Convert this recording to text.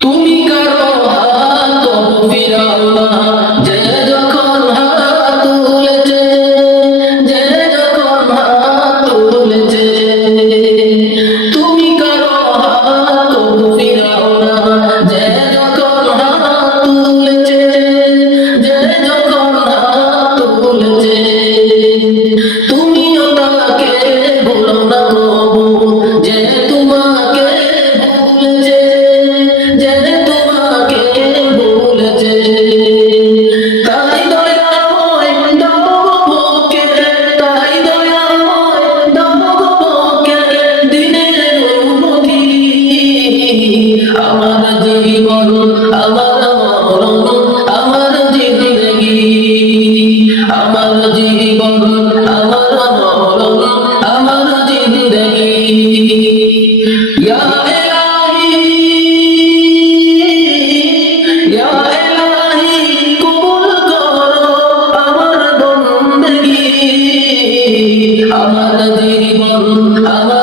তুমি কারো হাত তবু ফিরাও না, যে যখন হাত তুলেছে, যে যখন হাত তুলেছে। তুমি কারো হাত তবু ফিরাও না, যে যখন হাত তুলেছে, যে যখন হাত তুলেছে। তুমিও তাকে ভুলো না কবু, যে তোমাকে ভুলেছে, যে তোমাকে ভুলেছে। তাই দয়াময় দাও বুকে, তাই দয়াময় দাও বুকে দিনের অনুমতি। আমার জীবন, আমার মরণ, আমার জিন্দেগি, আমার জীবন, আমার মরণ, আমার জিন্দেগি। ইয়া ইলাহি, ইয়া ইলাহি কবুল করো আমার বন্দেগি, আমার জীবন, আমার